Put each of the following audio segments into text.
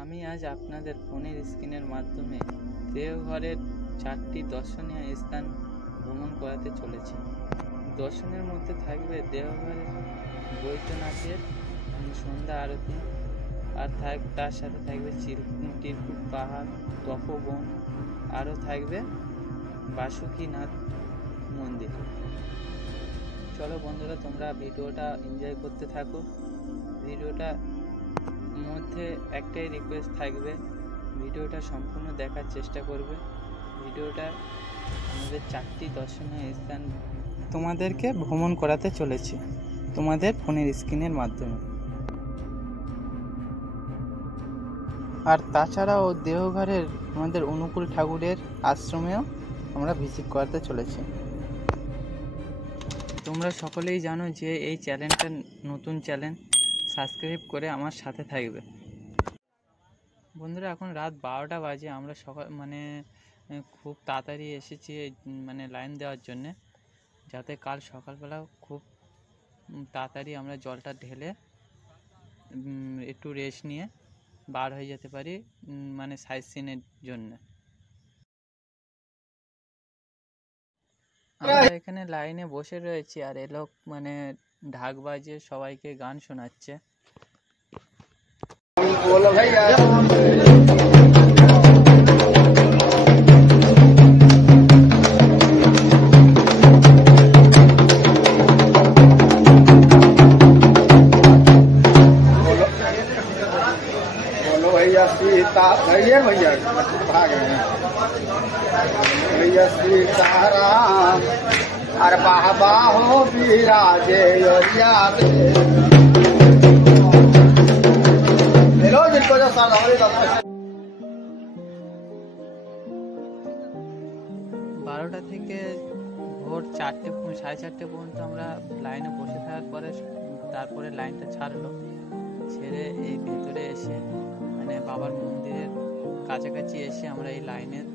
আমি আজ আপনাদের ফোনের স্ক্রিনের মাধ্যমে দেওঘরের 4টি দর্শনীয় স্থান ভ্রমণ করাতে চলেছি। দর্শনের মধ্যে থাকবে দেওঘরের বৈদ্যনাথের সন্ধ্যা আরতি, আর তার সাথে থাকবে চিরকুট পাহাড়, তপোবন, আরও থাকবে বাসুকীনাথ মন্দির। চলো বন্ধুরা, তোমরা ভিডিওটা এনজয় করতে থাকো। ভিডিওটা মধ্যে একটাই রিকোয়েস্ট থাকবে, ভিডিওটা সম্পূর্ণ দেখার চেষ্টা করবে। ভিডিওটা আমাদের 4টি দর্শনীয় স্থান তোমাদেরকে ভ্রমণ করাতে চলেছি তোমাদের ফোনের স্ক্রিনের মাধ্যমে। আর তাছাড়াও দেওঘরের আমাদের অনুকূল ঠাকুরের আশ্রমেও আমরা ভিজিট করাতে চলেছি। তোমরা সকলেই জানো যে এই চ্যানেলটা নতুন চ্যানেল, সাবস্ক্রাইব করে আমার সাথে থাকবে। বন্ধুরা, এখন রাত 12টা বাজে। আমরা খুব তাড়াতাড়ি এসেছি লাইন দেওয়ার জন্যে, যাতে কাল সকালবেলা খুব তাড়াতাড়ি আমরা জলটা ঢেলে একটু রেস্ট নিয়ে বার হয়ে যেতে পারি সাইট সিনের জন্য। আমরা এখানে লাইনে বসে রয়েছি, আর এ লোক ঢাক বাজিয়ে সবাইকে গান শোনাচ্ছে। बोलो भैया सीता भैया भैया भाग रहे हैं भैया सीताराम अरे बाबा हो विराजे বারোটা থেকে ভোর 4টে 4:30 পর্যন্ত আমরা লাইনে বসে থাকার পরে তারপরে লাইনটা ছেড়ে এই ভেতরে এসে বাবার মন্দিরের কাছাকাছি এসে আমরা এই লাইনের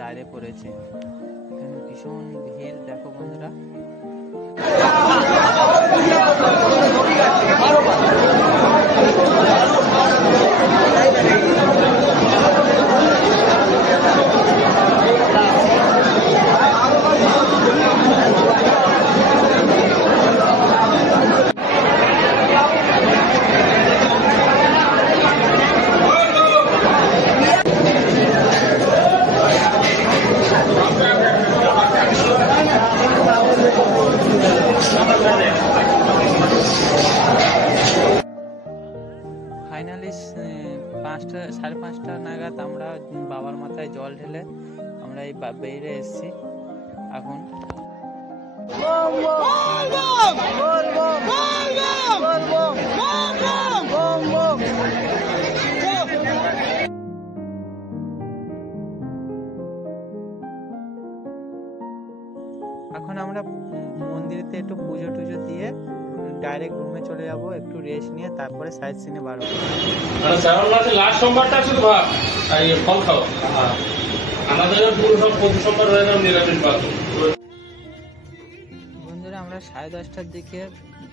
দাঁড়িয়ে পড়েছি। এখানে ভীষণ ভিড়, দেখো বন্ধুরা। ফাইনালি 5:30 নাগাদ আমরা বাবার মাথায় জল ঢেলে আমরা এই বেরিয়ে এসেছি। এখন আমরা মন্দিরেতে একটু পুজো টুজো দিয়ে ডাইরেক্ট রুমে চলে যাব, একটু রেস্ট নিয়ে তারপরে সাইট সিনে বার হবো। শ্রাবণ মাসে লাস্ট সোমবারটা শুধু ভাত আর ফল খাওয়া। আমাদের পুরো সব প্রতি সোমবার হয়ে গেল নিরামিষ ভাত। বন্ধুরা, আমরা 10:30টার দিকে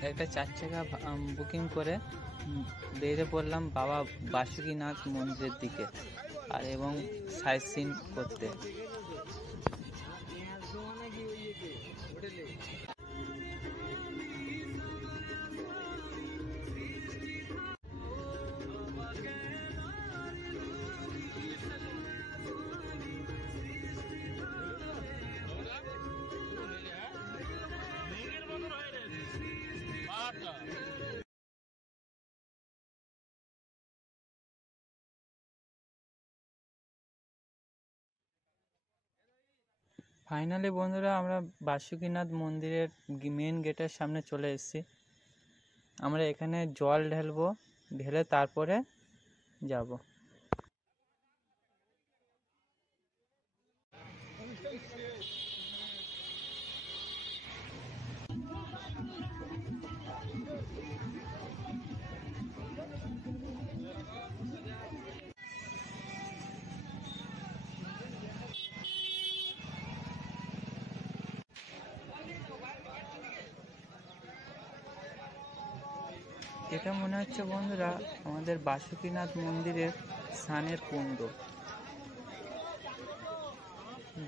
একটা 4 চাকা বুকিং করে বেরিয়ে পড়লাম বাবা বাসুকীনাথ মন্দিরের দিকে আর এবং সাইট সিন করতে। ফাইনালি বন্ধুরা, আমরা বাসুকীনাথ মন্দিরের মেন গেটের সামনে চলে এসেছি। আমরা এখানে জল ঢেলে তারপরে যাব। এটা মনে হচ্ছে বন্ধুরা আমাদের বাসুকীনাথ মন্দিরের স্নানের কুণ্ড,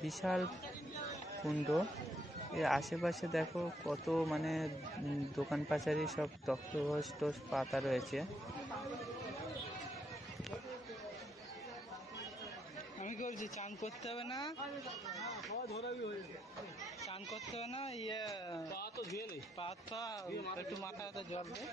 বিশাল কুণ্ড। এর আশেপাশে দেখো কত মানে দোকান পাচারি সব তক্তপোষ টোষ পাতা রয়েছে। আমি কি বলছি, চান করতে হবে না? চান করতে হবে না? পা তো ধুয়ে নেই, পা তো একটু মাথা হাতে জল দে।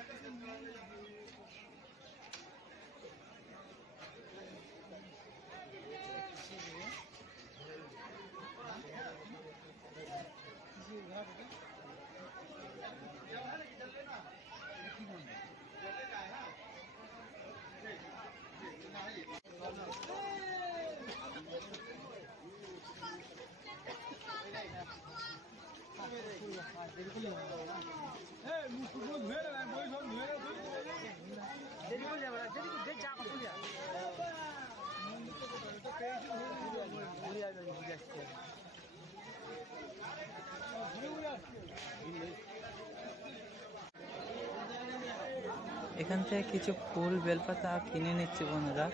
এখান থেকে কিছু ফুল বেলপাতা কিনে নিচ্ছি বন্ধুরা,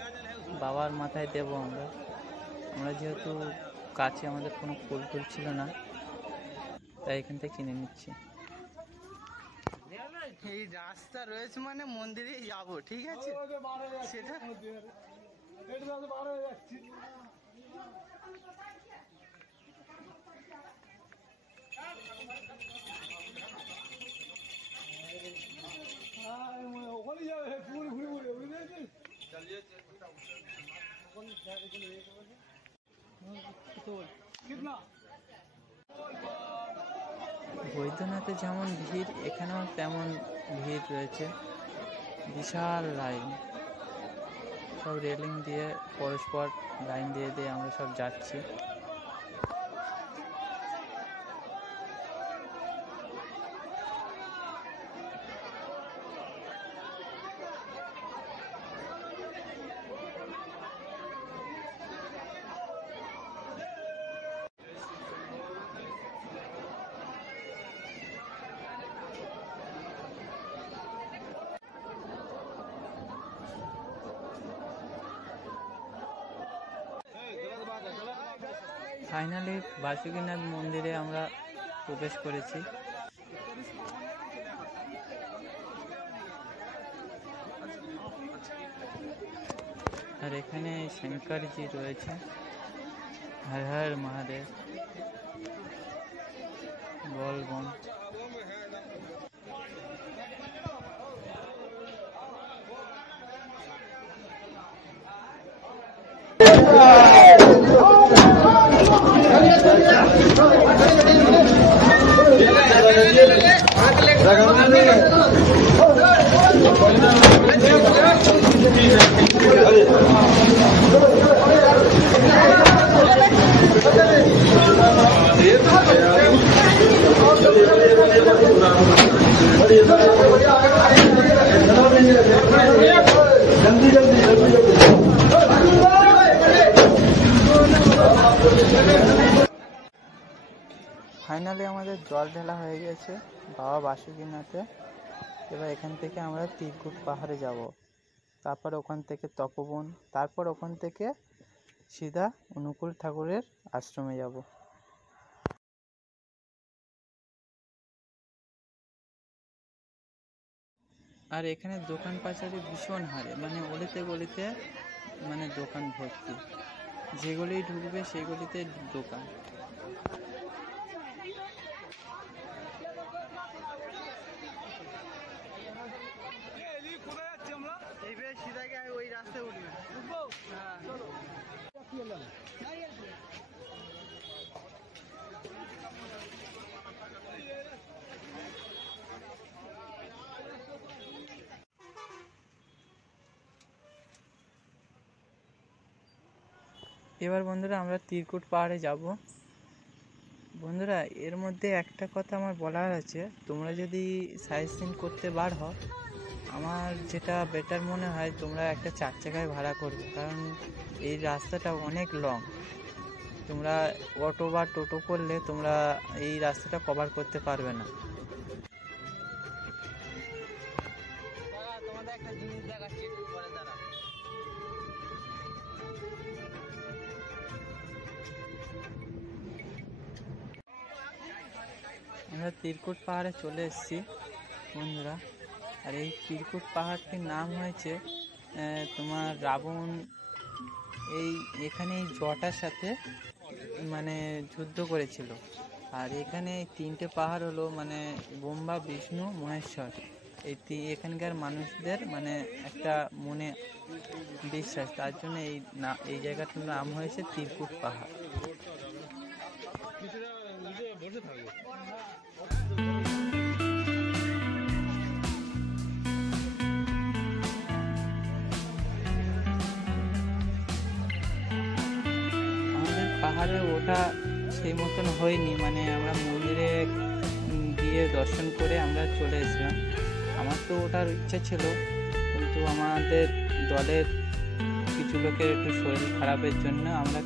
বাবার মাথায় দেব আমরা। আমরা যেহেতু কাছে আমাদের কোনো ফুল টুল ছিল না, তাই এখান থেকে কিনে নিচ্ছি। এই রাস্তা রয়েছে মানে মন্দিরে যাব, ঠিক আছে? সেটা বৈদ্যনাথে যেমন ভিড়, এখানেও তেমন ভিড় রয়েছে, বিশাল লাইন। সব রেলিং দিয়ে পরস্পর লাইন দিয়ে দিয়ে আমরা সব যাচ্ছি। ফাইনালি বাসুকীনাথ মন্দিরে আমরা প্রবেশ করেছি। আর এখানে শঙ্করজি রয়েছে। হর হর মহাদেব, বল বম। ফাইনালি আমাদের জল ঢালা হয়ে গেছে বাবা বাসুকীনাথে। এবার এখান থেকে আমরা তিরকুট পাহাড়ে যাব, তারপর ওখান থেকে তপবন, তারপর ওখান থেকে সিধা অনুকূল ঠাকুরের আশ্রমে যাব। আর এখানে দোকান পাচারি ভীষণ হারে, মানে অলিতে গলিতে মানে দোকান ভর্তি, যেগুলি ঢুকবে সেগুলিতে দোকান। ওই রাস্তায় উঠবে। এবার বন্ধুরা আমরা তিরকুট পাহাড়ে যাব। বন্ধুরা এর মধ্যে একটা কথা আমার বলার আছে, তোমরা যদি সাইট সিন করতে বার হও, আমার যেটা বেটার মনে হয় তোমরা একটা 4 চাকায় ভাড়া করবে, কারণ এই রাস্তাটা অনেক লং। তোমরা অটো বা টোটো করলে তোমরা এই রাস্তাটা কভার করতে পারবে না। আমরা তিরকুট পাহাড়ে চলে এসেছি বন্ধুরা। আর এই তিরকুট পাহাড়টির নাম হয়েছে তোমার রাবণ এখানে এই জটার সাথে মানে যুদ্ধ করেছিল। আর এখানে তিনটে পাহাড় হলো মানে ব্রহ্মা, বিষ্ণু, মহেশ্বর। এখানকার মানুষদের মানে একটা মনে বিশ্বাস, তার জন্য এই জায়গাটার নাম হয়েছে তিরকুট পাহাড়। আমাদের পাহাড়ে ওঠা সেই মতন হয়নি, মানে আমরা মন্দিরে গিয়ে দর্শন করে আমরা চলে এসেছিলাম। আমার তো ওঠার ইচ্ছা ছিল, কিন্তু আমাদের দলের কিছু লোকের একটু শরীর খারাপের জন্য আমরা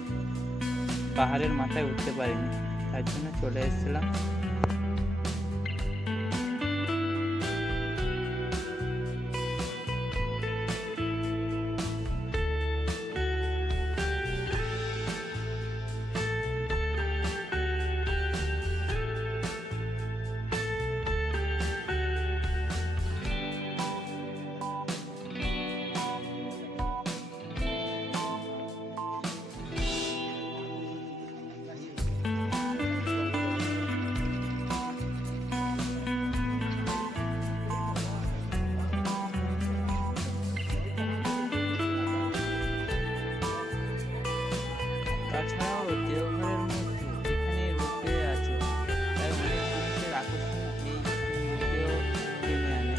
পাহাড়ের মাথায় উঠতে পারিনি, তার জন্য চলে এসেছিলাম। তাছাড়াও দেওঘরের মধ্যে যেখানে রূপে আছে, তাই অনেক মানুষের আকর্ষণ এই রূপেও টেনে আনে।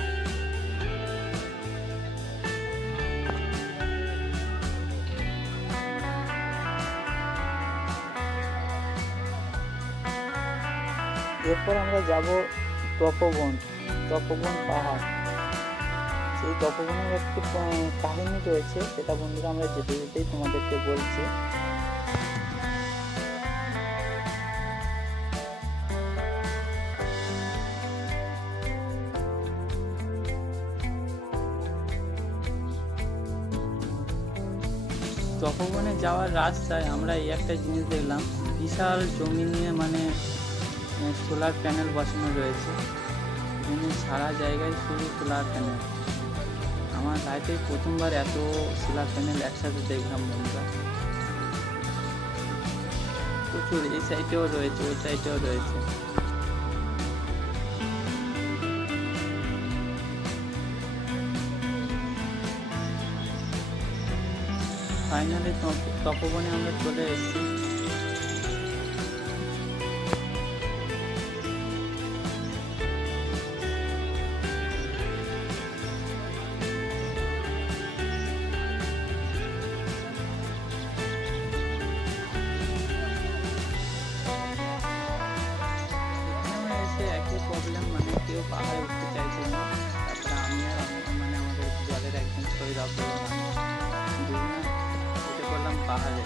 এরপর আমরা যাব তপবন পাহাড়। সেই তপবনের একটি কাহিনী রয়েছে, সেটা বন্ধুরা আমরা যেতে যেতেই তোমাদেরকে বলছি। তপবনে যাওয়ার রাস্তায় আমরা এই একটা জিনিস দেখলাম, বিশাল জমি নিয়ে মানে সোলার প্যানেল বসানো রয়েছে। এখানে সারা জায়গায় শুধু সোলার প্যানেল। আমার লাইফে প্রথমবার এত সোলার প্যানেল একসাথে দেখলাম বন্ধুরা। প্রচুর, এই সাইডেও রয়েছে, ওই সাইডেও রয়েছে। ফাইনালি তপবনে আমরা চলে এসেছি। একই প্রবলেম, মানে কেউ পাহাড়ে উঠতে চাইছিল না। তারপরে আমি আর মানে আমাদের দলের একজন শহীদ আব্দুল দুজনে উঠে পড়লাম পাহাড়ে।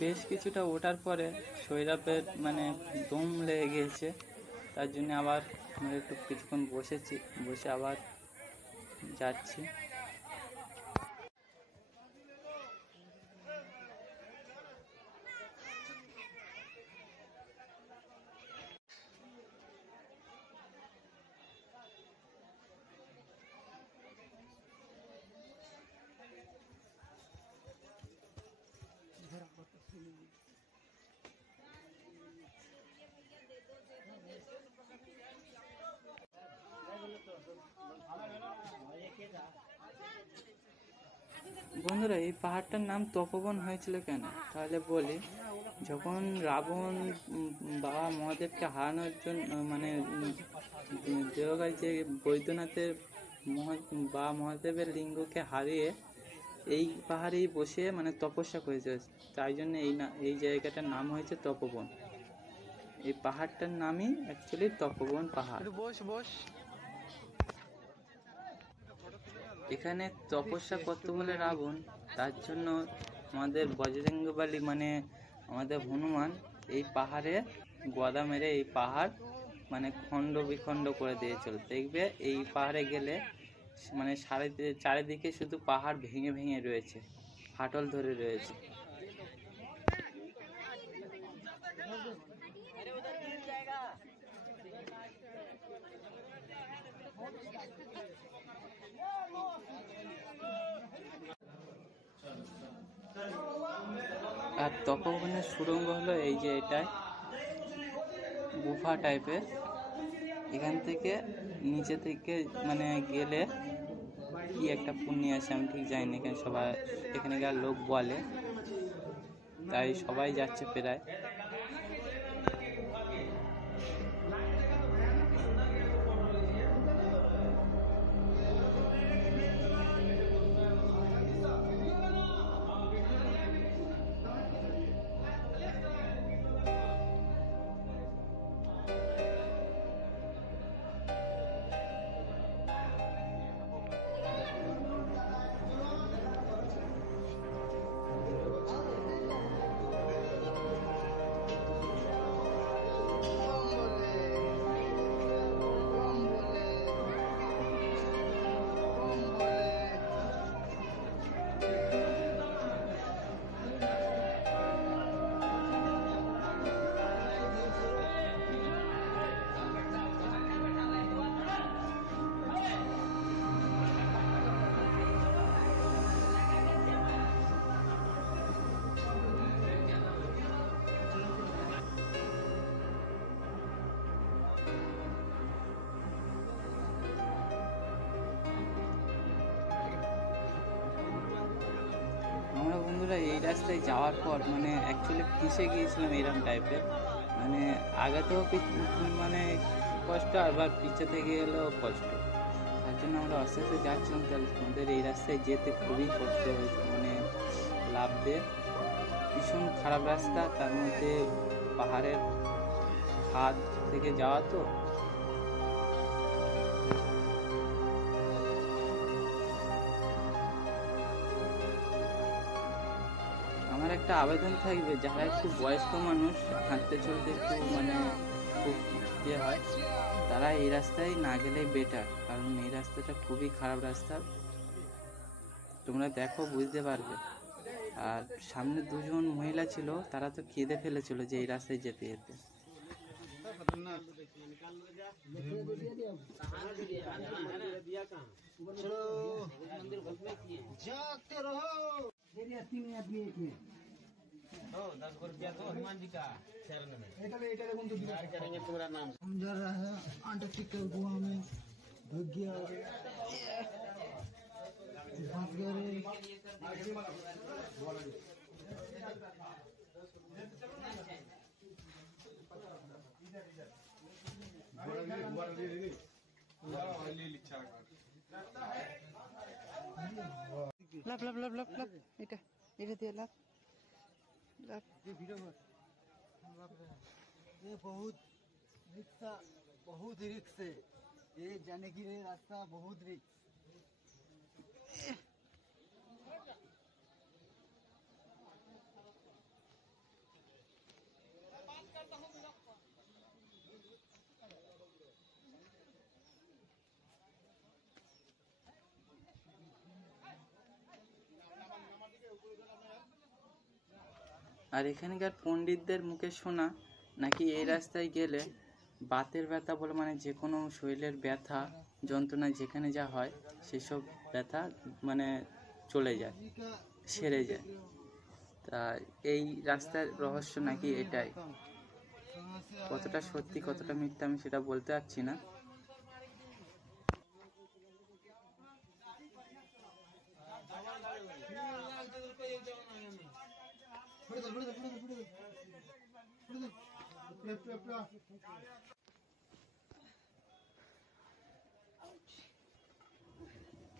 বেশ কিছুটা ওঠার পরে শৈরাবের মানে দম লেগে গিয়েছে, তার জন্য আবার আমরা একটু কিছুক্ষণ বসে আবার যাচ্ছি। বন্ধুরা, এই পাহাড়টার নাম তপবন হয়েছিল কেন তাহলে বলি। যখন রাবণ বাবা মহাদেবকে হারানোর জন্য মানে দেওঘর যে বৈদ্যনাথের বাবা মহাদেবের লিঙ্গকে হারিয়ে এই পাহাড়েই বসে মানে তপস্যা করেছে, তাই জন্য এই জায়গাটার নাম হয়েছে তপবন। এই পাহাড়টার নামই অ্যাকচুয়ালি তপবন পাহাড়। এখানে তপস্যা করতে বলে রাবণ, তার জন্য আমাদের বজরঙ্গবলী মানে আমাদের হনুমান এই পাহাড়ে গদা মেরে এই পাহাড় মানে খণ্ড বিখণ্ড করে দিয়েছিল। দেখবে এই পাহাড়ে গেলে মানে চারিদিকে শুধু পাহাড় ভেঙে ভেঙে রয়েছে, ফাটল ধরে রয়েছে। আর তপবনের সুড়ঙ্গ হলো এই যে এটাই গুফা টাইপের। এখান থেকে নিচে থেকে মানে গেলে কি একটা পুণ্য আছে আমি ঠিক জানি না, এখানে সবাই এখানকার লোক বলে, তাই সবাই যাচ্ছে প্রায়। আমরা বন্ধুরা এই রাস্তায় যাওয়ার পর মানে অ্যাকচুয়ালি ফেঁসে গিয়েছিলাম এরকম টাইপের, মানে আগাতেও মানে কষ্ট, আবার পিছে থেকে গেলেও কষ্ট। তার জন্য আমরা আস্তে আস্তে যাচ্ছিলাম। তাহলে আমাদের এই রাস্তায় যেতে খুবই কষ্ট হয়েছে, মানে লাফ দিয়ে ভীষণ খারাপ রাস্তা, তার মধ্যে পাহাড়ের হাত থেকে যাওয়া তো। আমার একটা আবেদন থাকবে, যারা একটু বয়স্ক মানুষ হাঁটতে চলতে একটু মানে খুব ইয়ে হয়, তারা এই রাস্তায় না গেলেই বেটার, কারণ এই রাস্তাটা খুবই খারাপ রাস্তা, তোমরা দেখো বুঝতে পারবে। আর সামনে দুজন মহিলা ছিল, তারা তো কেঁদে ফেলেছিল যে এই রাস্তায় যেতে যেতে। हम जा रहा है अंटार्कटिका गुहा में, भग गया फंस गया रे। লাভ লাভ লাভ লাভ লাভ, এটা এটা দিয়ে লাভ लाभ। ये वीडियो में ये बहुत रिक्शा, बहुत रिक्स है ये, जाने की ये रास्ता बहुत रिक्स। আর এখানকার পণ্ডিতদের মুখে শোনা নাকি এই রাস্তায় গেলে বাতের ব্যথা বলে, মানে যে কোনো শরীরের ব্যথা যন্ত্রণা যেখানে যা হয় সেসব ব্যথা মানে চলে যায়, সেরে যায়। তা এই রাস্তার রহস্য নাকি এটাই, কতটা সত্যি কতটা মিথ্যা আমি সেটা বলতে পারছি না।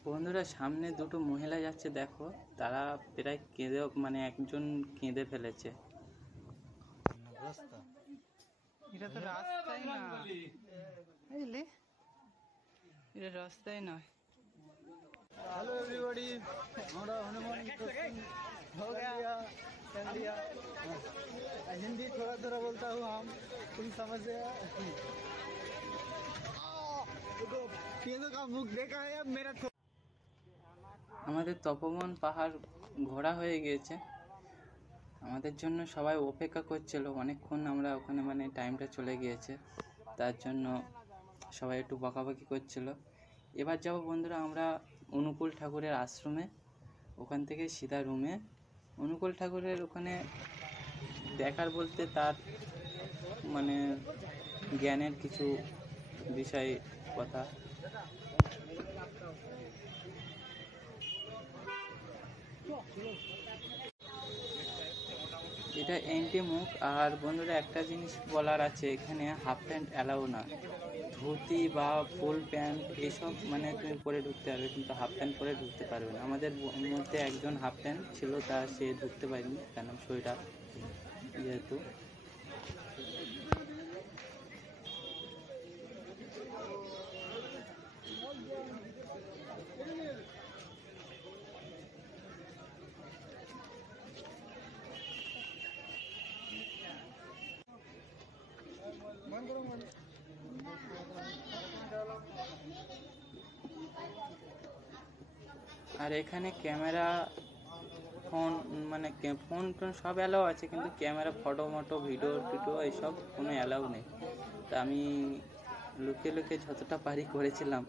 বন্ধুরা সামনে দুটো মহিলা যাচ্ছে, দেখো তারা প্রায় কেঁদে, মানে একজন কেঁদে ফেলেছে। এটা তো রাস্তাই না, বুঝলি, এটা রাস্তাই নয়। हेलो एवरीबॉडी, हमारा हनुमान हो गया, कर लिया। हिंदी थोड़ा थोड़ा बोलता हूँ हम, तुम समझ गए। पेड़ों का मुख देखा है अब मेरा। আমাদের তপবন পাহাড় ঘোরা হয়ে গিয়েছে, আমাদের জন্য সবাই অপেক্ষা করছিল অনেকক্ষণ, আমরা ওখানে মানে টাইমটা চলে গিয়েছে, তার জন্য সবাই একটু বকাবকি করছিল। এবার যাব বন্ধুরা আমরা অনুকূল ঠাকুরের আশ্রমে, ওখান থেকে সিধা রুমে। অনুকূল ঠাকুরের ওখানে দেখার বলতে তার মানে জ্ঞানের কিছু বিষয় কথা। এটা এন্ট্রি মুখ। আর বন্ধুরা একটা জিনিস বলার আছে, এখানে হাফ প্যান্ট অ্যালাউ না, ধুতি বা ফুল প্যান্ট এসব মানে তুমি পরে ঢুকতে পারবে, কিন্তু হাফ প্যান্ট পরে ঢুকতে পারবে না। আমাদের মধ্যে একজন হাফ প্যান্ট ছিল, তা সে ঢুকতে পারেনি, কেন শরীরটা যেহেতু। আর এখানে ক্যামেরা, ফোন মানে ফোন টোন সব অ্যালাউ আছে, কিন্তু ক্যামেরা, ফটো মটো, ভিডিও টিডিও এইসব কোনো অ্যালাউ নেই। তা আমি লুকিয়ে লুকিয়ে যতটা পারি করেছিলাম,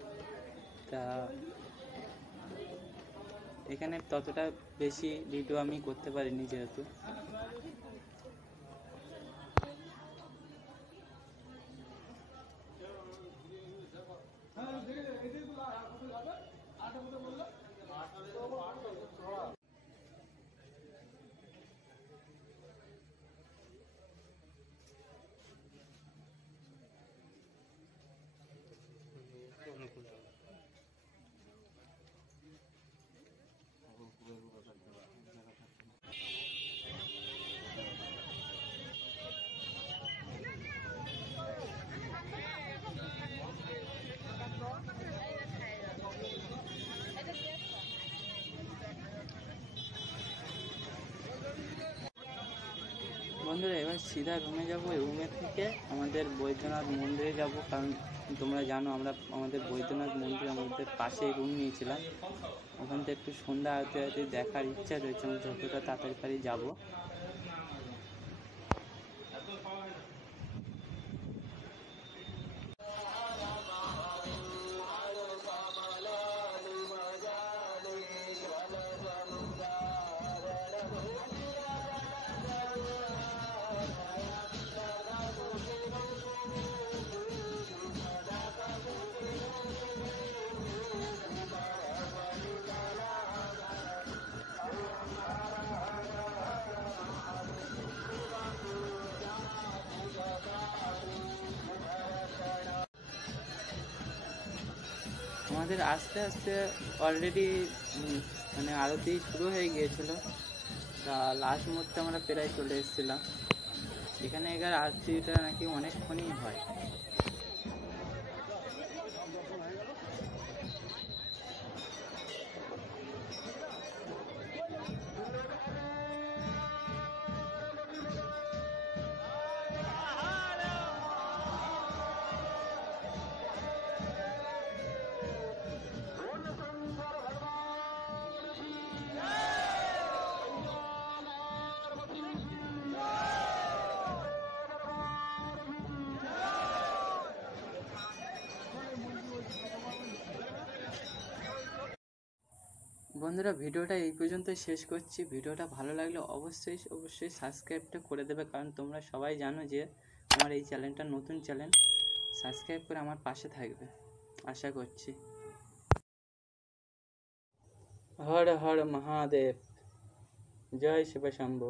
তা এখানে ততটা বেশি ভিডিও আমি করতে পারিনি যেহেতু। বন্ধুরা এবার সিধা রুমে যাব, রুমে থেকে আমাদের বৈদ্যনাথ মন্দিরে যাব, কারণ তোমরা জানো আমরা আমাদের বৈদ্যনাথ মন্দির আমাদের পাশেই রুম নিয়েছিলাম। ওখান থেকে একটু সন্ধ্যা আরতি আরতি দেখার ইচ্ছা রয়েছে, আমি যতটা তাড়াতাড়ি যাবো। আমাদের আস্তে আস্তে অলরেডি মানে আরতি শুরু হয়ে গিয়েছিল, তা লাস্ট মুহূর্তে আমরা প্রায় চলে এসেছিলাম। এখানে এগার আরতিটা নাকি অনেকক্ষণই হয়। বন্ধুরা ভিডিওটা এই পর্যন্তই শেষ করছি। ভিডিওটা ভালো লাগলে অবশ্যই সাবস্ক্রাইবটা করে দেবে, কারণ তোমরা সবাই জানো যে আমার এই চ্যানেলটা নতুন চ্যানেল। সাবস্ক্রাইব করে আমার পাশে থাকবে আশা করছি। হর হর মহাদেব, জয় শিব শম্ভু।